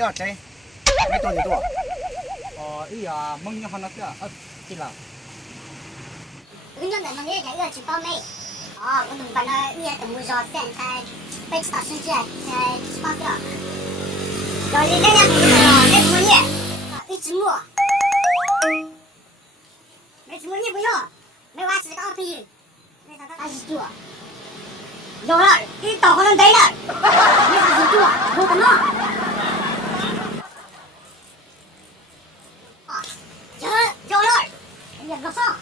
啊谁？没多你多。哦，哎呀，梦见好那个，对了。人家那也在去报美。哦，我能把那也等我绕三才被吃到甚至吃饱掉。要是人家不是了，没什么你，没寂寞，没什么你不用，没娃吃个好朋友，没啥他一做，要了，给导好能带了，没啥一做，我干嘛？啊，要了，人家个啥？